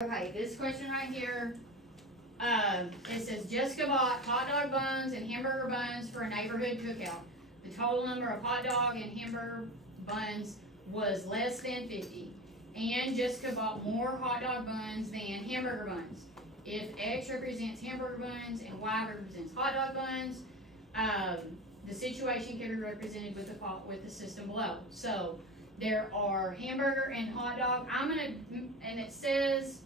Okay, this question right here, it says Jessica bought hot dog buns and hamburger buns for a neighborhood cookout. The total number of hot dog and hamburger buns was less than 50. And Jessica bought more hot dog buns than hamburger buns. If X represents hamburger buns and Y represents hot dog buns, the situation can be represented with the system below. So there are hamburger and hot dog. And it says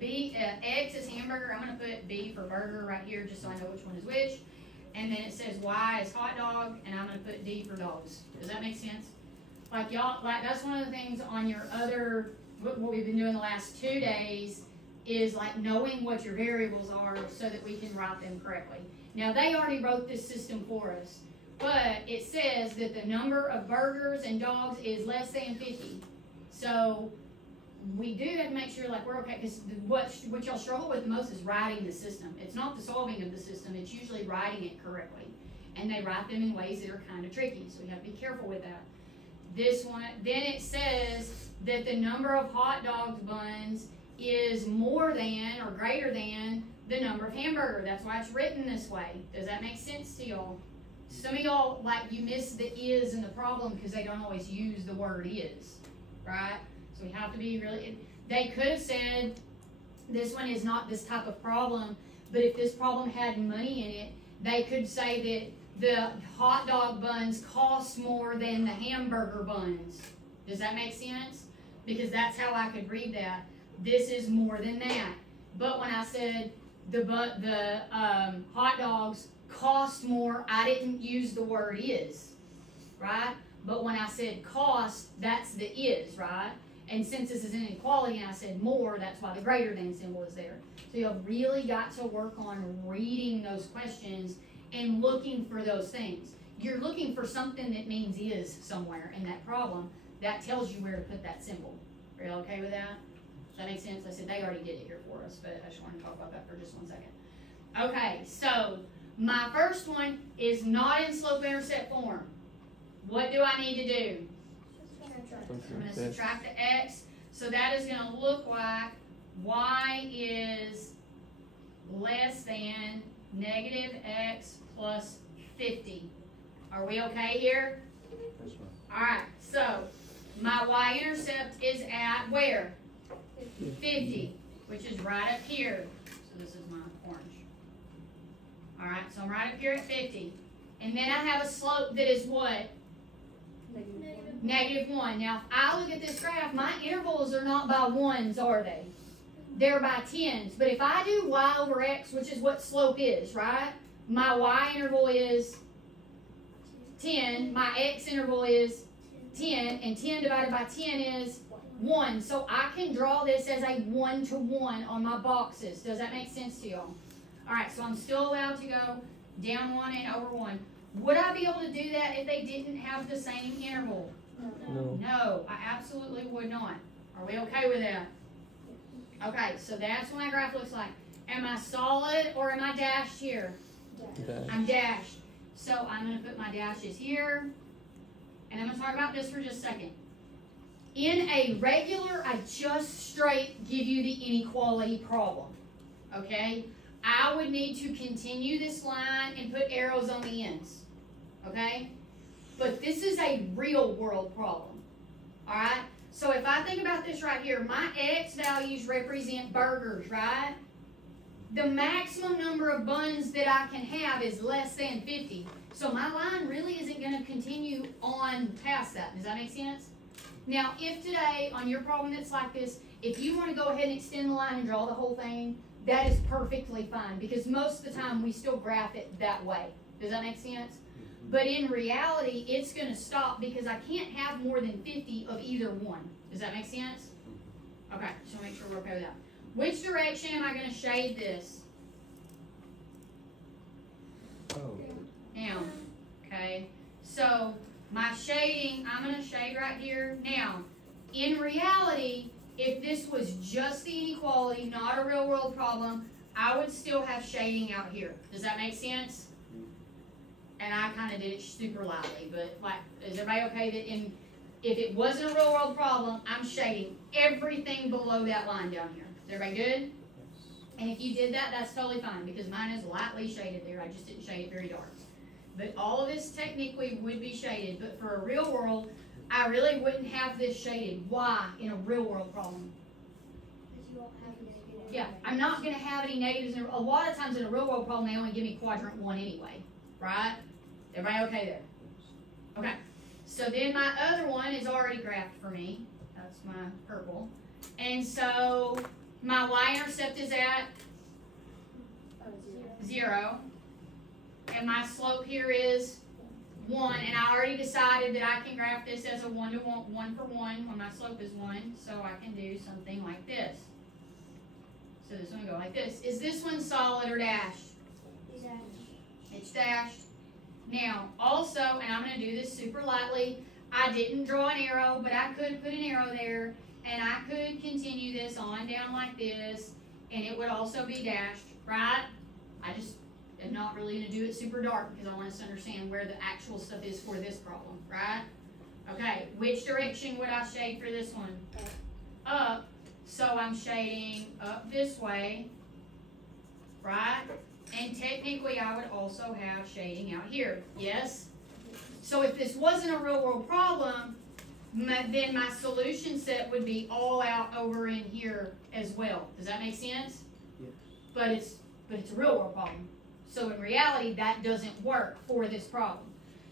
X is hamburger. I'm gonna put B for burger right here just so I know which one is which. And then it says Y is hot dog, and I'm gonna put D for dogs. Does that make sense? Like y'all, like that's one of the things on your other, what we've been doing the last 2 days is like knowing what your variables are so that we can write them correctly. Now they already wrote this system for us, but it says that the number of burgers and dogs is less than 50. So we do have to make sure like we're okay, because what y'all struggle with the most is writing the system. It's not the solving of the system, it's usually writing it correctly. And they write them in ways that are kind of tricky, so we have to be careful with that. This one, then it says that the number of hot dog buns is more than or greater than the number of hamburger. That's why it's written this way. Does that make sense to y'all? Some of y'all, like, you miss the is in the problem because they don't always use the word is, right? So we have to be really, they could have said this one is not this type of problem, but if this problem had money in it, they could say that the hot dog buns cost more than the hamburger buns. Does that make sense? Because that's how I could read that. This is more than that. But when I said the hot dogs cost more, I didn't use the word is, right? But when I said cost, that's the is, right? And since this is inequality and I said more, that's why the greater than symbol is there. So you've really got to work on reading those questions and looking for those things. You're looking for something that means is somewhere in that problem. That tells you where to put that symbol. Are you okay with that? Does that make sense? I said they already did it here for us, but I just want to talk about that for just 1 second. Okay, so my first one is not in slope-intercept form. What do I need to do? I'm going to subtract the x. So that is going to look like y is less than negative x plus 50. Are we okay here? All right, so my y-intercept is at where? 50, which is right up here. So this is my orange. All right, so I'm right up here at 50. And then I have a slope that is what? Negative 1. Now, if I look at this graph, my intervals are not by 1s, are they? They're by 10s. But if I do y over x, which is what slope is, right? My y interval is 10. My x interval is 10. And 10 divided by 10 is 1. So I can draw this as a 1-to-1 on my boxes. Does that make sense to y'all? All right, so I'm still allowed to go down 1 and over 1. Would I be able to do that if they didn't have the same interval? No. No, I absolutely would not. Are we okay with that? Okay, so that's what my graph looks like. Am I solid or am I dashed here? Dash. I'm dashed. So I'm going to put my dashes here. And I'm going to talk about this for just a second. In a regular, I just straight give you the inequality problem. Okay? I would need to continue this line and put arrows on the ends. Okay? But this is a real world problem. Alright? So if I think about this right here, my x values represent burgers, right? The maximum number of buns that I can have is less than 50. So my line really isn't going to continue on past that. Does that make sense? Now, if today, on your problem that's like this, if you want to go ahead and extend the line and draw the whole thing, that is perfectly fine, because most of the time we still graph it that way. Does that make sense? But in reality, it's going to stop because I can't have more than 50 of either one. Does that make sense? Okay, just want to make sure we're okay with that. Which direction am I going to shade this? Oh. Down. Okay, so my shading, I'm going to shade right here. Now, in reality, if this was just the inequality, not a real world problem, I would still have shading out here. Does that make sense? And I kind of did it super lightly, but like, is everybody okay that if it wasn't a real world problem, I'm shading everything below that line down here. Is everybody good? And if you did that, that's totally fine, because mine is lightly shaded there. I just didn't shade it very dark. But all of this technically would be shaded, but for a real world, I really wouldn't have this shaded. Why in a real world problem? Because you won't have negative. Yeah, I'm not going to have any negatives. A lot of times in a real world problem, they only give me quadrant 1 anyway, right? Everybody okay there? Okay. So then my other one is already graphed for me. That's my purple. And so my y-intercept is at 0. And my slope here is 1. And I already decided that I can graph this as a 1 to 1 for 1 when my slope is 1. So I can do something like this. So this one will go like this. Is this one solid or dashed? It's dashed. Now, also, and I'm going to do this super lightly, I didn't draw an arrow, but I could put an arrow there, and I could continue this on down like this, and it would also be dashed, right? I just am not really going to do it super dark because I want us to understand where the actual stuff is for this problem, right? Okay, which direction would I shade for this one? Up. So I'm shading up this way, right? And technically I would also have shading out here, yes? So if this wasn't a real world problem, then my solution set would be all out over in here as well. Does that make sense? Yes. But it's a real world problem. So in reality, that doesn't work for this problem.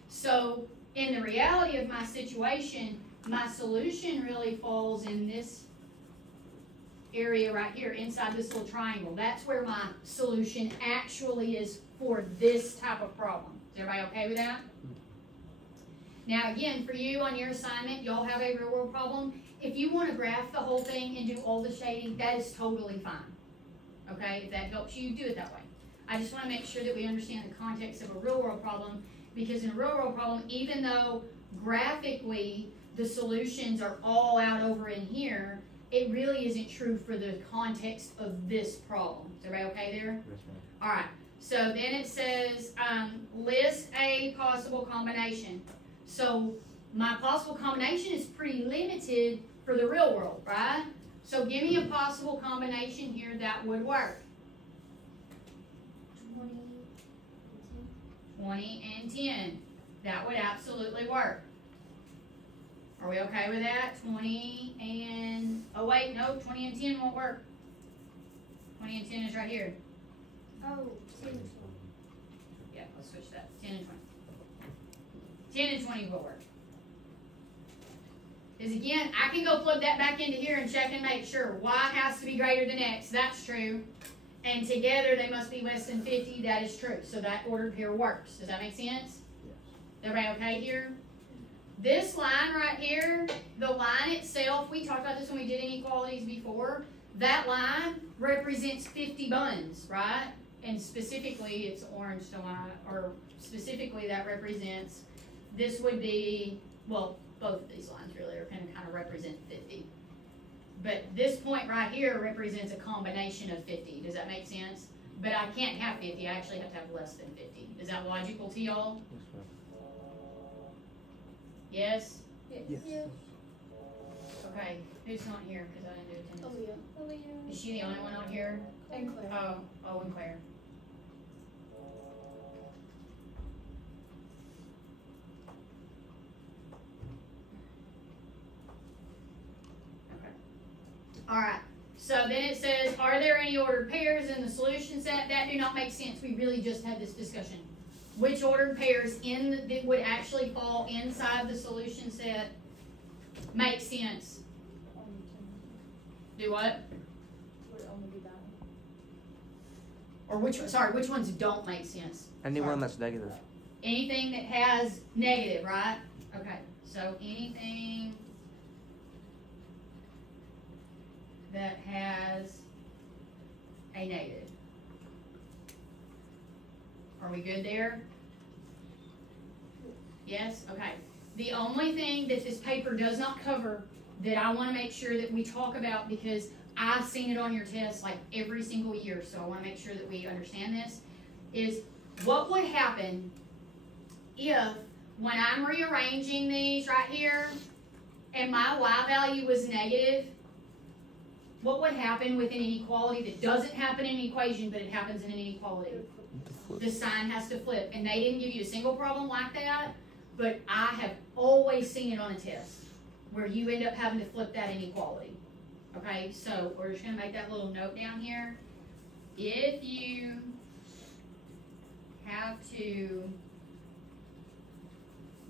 So in the reality of my situation, my solution really falls in this area right here inside this little triangle. That's where my solution actually is for this type of problem. Is everybody okay with that? Now again, for you on your assignment, y'all have a real world problem. If you want to graph the whole thing and do all the shading, that is totally fine. Okay, if that helps you, do it that way. I just want to make sure that we understand the context of a real world problem, because in a real world problem, even though graphically the solutions are all out over in here, it really isn't true for the context of this problem. Is everybody okay there? Yes, ma'am. All right. So then it says list a possible combination. So my possible combination is pretty limited for the real world, right? So give me a possible combination here that would work. 20 and 10. That would absolutely work. Are we okay with that? 20 and, oh wait, no, 20 and 10 won't work. 20 and 10 is right here. Oh, 10. Yeah, let's switch that. 10 and 20. 10 and 20 will work. Because again, I can go plug that back into here and check and make sure. Y has to be greater than X. That's true. And together they must be less than 50. That is true. So that order here works. Does that make sense? Yes. Everybody okay here? This line right here, the line itself, we talked about this when we did inequalities before. That line represents 50 buns, right? And specifically, it's orange, so or specifically that represents, this would be, well, both of these lines really are kind of represent 50. But this point right here represents a combination of 50. Does that make sense? But I can't have 50. I actually have to have less than 50. Is that logical to y'all? Yes, ma'am. Yes? Yes. Okay, who's not here because I didn't do attendance? Oh, yeah. Is she the only one on here? And Claire. Oh, and Claire. Okay. All right. So then it says, are there any ordered pairs in the solution set? That do not make sense. We really just had this discussion. Which ordered pairs that would actually fall inside the solution set make sense? Do what? Or which ones don't make sense? Anyone that's negative. Anything that has negative, right? Okay, so anything that has a negative. Are we good there? Yes? Okay. The only thing that this paper does not cover that I want to make sure that we talk about, because I've seen it on your test like every single year, so I want to make sure that we understand this, is what would happen if when I'm rearranging these right here and my y value was negative, what would happen with an inequality that doesn't happen in an equation, but it happens in an inequality? The sign has to flip, and they didn't give you a single problem like that, but I have always seen it on a test where you end up having to flip that inequality. Okay, so we're just gonna make that little note down here. If you have to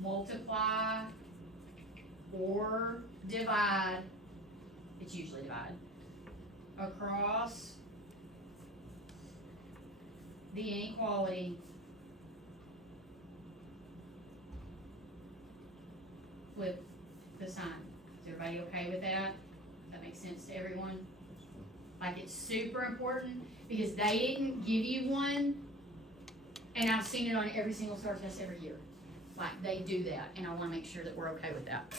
multiply or divide, it's usually divide, across the inequality, flip the sign. Is everybody okay with that? Does that make sense to everyone? Like, it's super important because they didn't give you one, and I've seen it on every single STAR test every year. Like, they do that, and I want to make sure that we're okay with that.